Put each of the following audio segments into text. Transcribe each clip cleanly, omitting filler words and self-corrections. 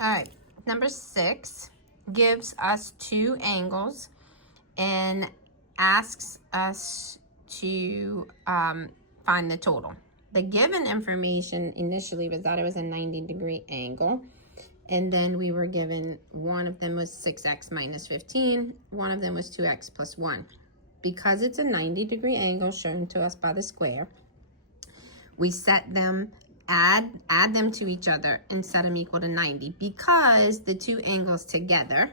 All right, number 6 gives us two angles and asks us to find the total. The given information initially was that it was a 90-degree angle. And then we were given, one of them was 6x minus 15. One of them was 2x plus 1. Because it's a 90-degree angle shown to us by the square, we set them, add them to each other and set them equal to 90. Because the two angles together,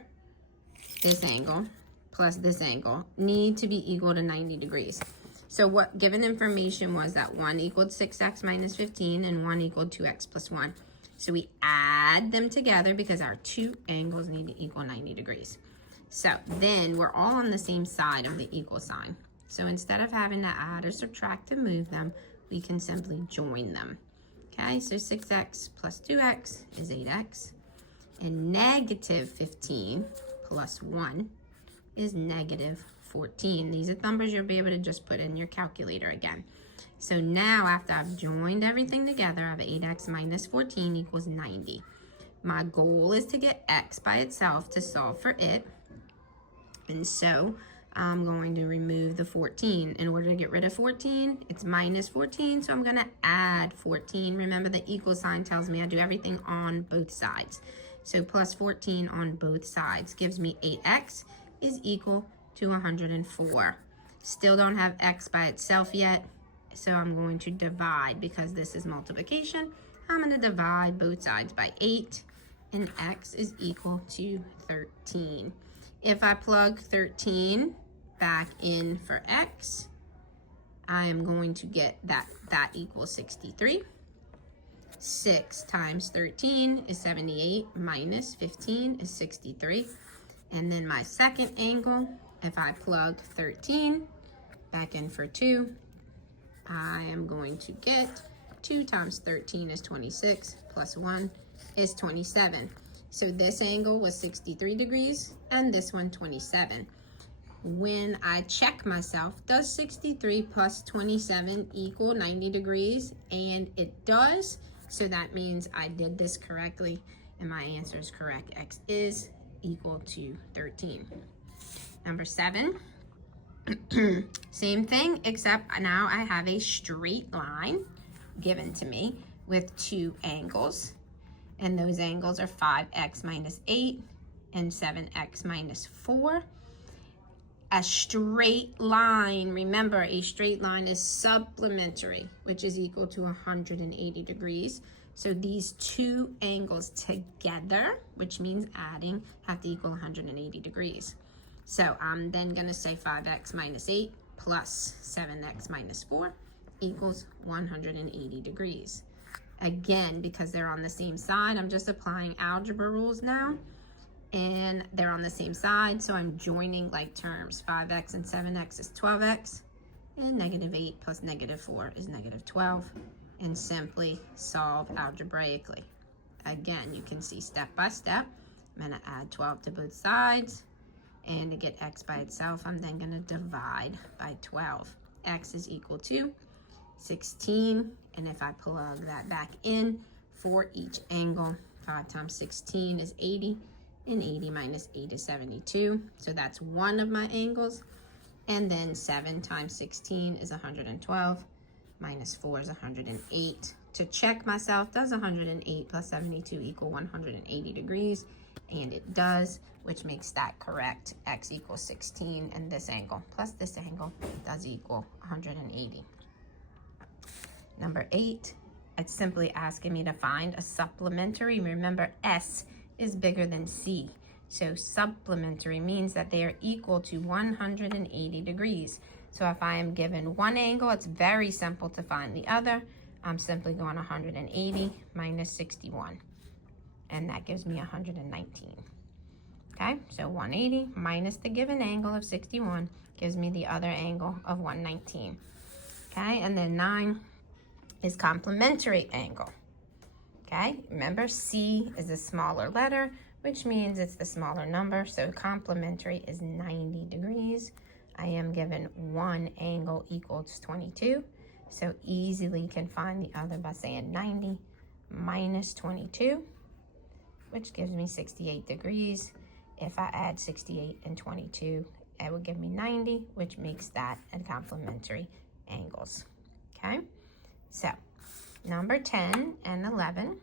this angle plus this angle, need to be equal to 90 degrees. So what given information was that one equaled 6x minus 15 and one equaled 2x plus 1. So we add them together because our two angles need to equal 90 degrees. So then we're all on the same side of the equal sign. So instead of having to add or subtract to move them, we can simply join them. Okay, so 6x plus 2x is 8x. And negative 15 plus 1 is negative 14. These are numbers you'll be able to just put in your calculator again. So now after I've joined everything together, I have 8x minus 14 equals 90. My goal is to get x by itself to solve for it. And so I'm going to remove the 14. In order to get rid of 14, it's minus 14, so I'm going to add 14. Remember, the equal sign tells me I do everything on both sides. So plus 14 on both sides gives me 8x is equal to 104. Still don't have x by itself yet, so I'm going to divide. Because this is multiplication, I'm going to divide both sides by 8, and x is equal to 13. If I plug 13 back in for x, I am going to get that equals 63. 6 times 13 is 78, minus 15 is 63. And then my second angle, if I plug 13 back in for 2, I am going to get 2 times 13 is 26, plus 1 is 27. So this angle was 63 degrees, and this one 27. When I check myself, does 63 plus 27 equal 90 degrees? And it does, so that means I did this correctly, and my answer is correct. X is equal to 13. Number 7, same thing, except now I have a straight line given to me with two angles. And those angles are 5x minus 8 and 7x minus 4. A straight line, remember, a straight line is supplementary, which is equal to 180 degrees. So these two angles together, which means adding, have to equal 180 degrees. So I'm then going to say 5x minus 8 plus 7x minus 4 equals 180 degrees. Again, because they're on the same side, I'm just applying algebra rules now. And they're on the same side, so I'm joining like terms. 5x and 7x is 12x. And negative 8 plus negative 4 is negative 12. And simply solve algebraically. Again, you can see step by step. I'm going to add 12 to both sides. And to get x by itself, I'm then going to divide by 12. X is equal to 16. And if I plug that back in for each angle, 5 times 16 is 80. And 80 minus 8 is 72. So that's one of my angles. And then 7 times 16 is 112. Minus 4 is 108. To check myself, does 108 plus 72 equal 180 degrees? And it does, which makes that correct. X equals 16, and this angle plus this angle does equal 180. Number 8, it's simply asking me to find a supplementary. Remember, S is bigger than C. So supplementary means that they are equal to 180 degrees. So if I am given one angle, it's very simple to find the other. I'm simply going 180 minus 61. And that gives me 119. Okay, so 180 minus the given angle of 61 gives me the other angle of 119. Okay, and then 9 is complementary angle. Okay, remember C is a smaller letter, which means it's the smaller number. So complementary is 90 degrees. I am given one angle equals 22. So easily can find the other by saying 90 minus 22 which gives me 68 degrees. If I add 68 and 22, it would give me 90, which makes that a complementary angles. Okay, so number 10 and 11.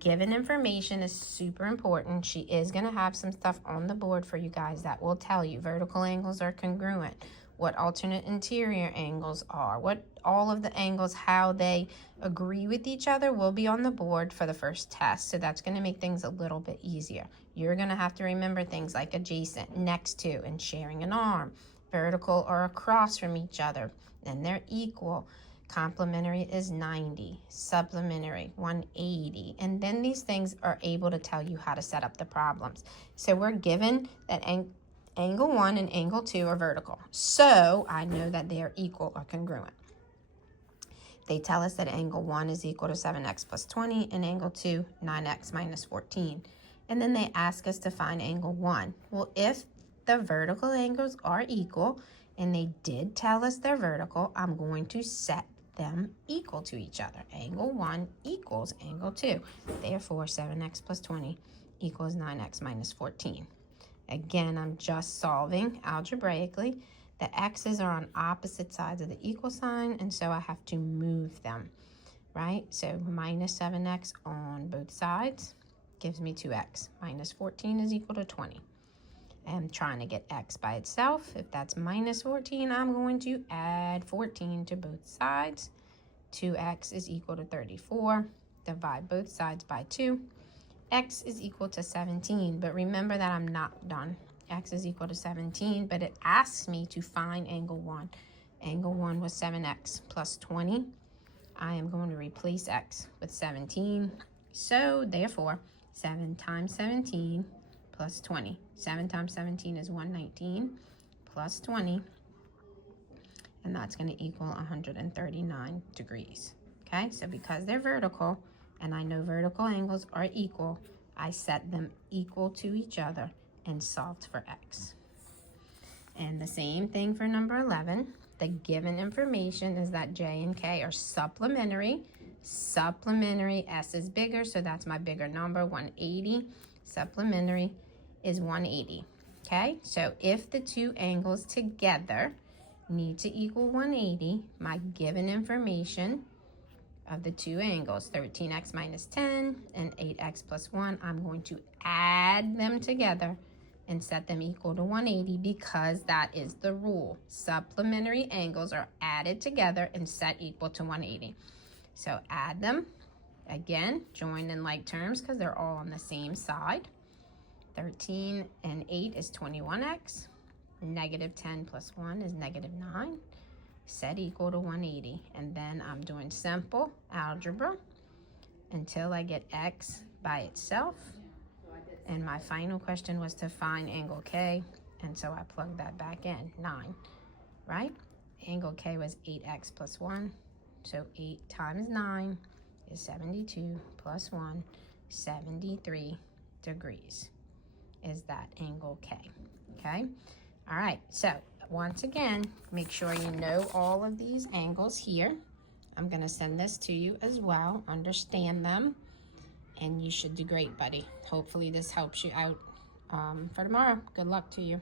Given information is super important. She is going to have some stuff on the board for you guys that will tell you vertical angles are congruent, what alternate interior angles are, what all of the angles, how they agree with each other will be on the board for the first test. So that's going to make things a little bit easier. You're going to have to remember things like adjacent, next to, and sharing an arm, vertical or across from each other, and they're equal. Complementary is 90, supplementary 180, and then these things are able to tell you how to set up the problems. So we're given that angle 1 and angle 2 are vertical, so I know that they are equal or congruent. They tell us that angle 1 is equal to 7x plus 20 and angle 2 9x minus 14, and then they ask us to find angle 1. Well, if the vertical angles are equal and they did tell us they're vertical, I'm going to set them equal to each other. Angle 1 equals angle 2. Therefore, 7x plus 20 equals 9x minus 14. Again, I'm just solving algebraically. The x's are on opposite sides of the equal sign, and so I have to move them, right? So minus 7x on both sides gives me 2x. Minus 14 is equal to 20. I'm trying to get x by itself. If that's minus 14, I'm going to add 14 to both sides. 2x is equal to 34. Divide both sides by 2. X is equal to 17, but remember that I'm not done. X is equal to 17, but it asks me to find angle 1. Angle 1 was 7x plus 20. I am going to replace x with 17. So therefore, 7 times 17 plus 20. 7 times 17 is 119 plus 20, and that's going to equal 139 degrees. Okay, so because they're vertical, and I know vertical angles are equal, I set them equal to each other and solved for x. And the same thing for number 11. The given information is that J and K are supplementary. Supplementary, S is bigger, so that's my bigger number, 180. Supplementary is 180. Okay, so if the two angles together need to equal 180, my given information of the two angles, 13x minus 10 and 8x plus 1, I'm going to add them together and set them equal to 180 because that is the rule. Supplementary angles are added together and set equal to 180. So add them. Again, join in like terms because they're all on the same side. 13 and 8 is 21x. Negative 10 plus 1 is negative 9. Set equal to 180. And then I'm doing simple algebra until I get x by itself. And my final question was to find angle K. And so I plugged that back in, 9, right? Angle K was 8x plus 1. So 8 times 9 is 72 plus 1, 73 degrees. Is that angle K, okay? All right, so once again, make sure you know all of these angles here. I'm gonna send this to you as well, understand them, and you should do great, buddy. Hopefully this helps you out for tomorrow. Good luck to you.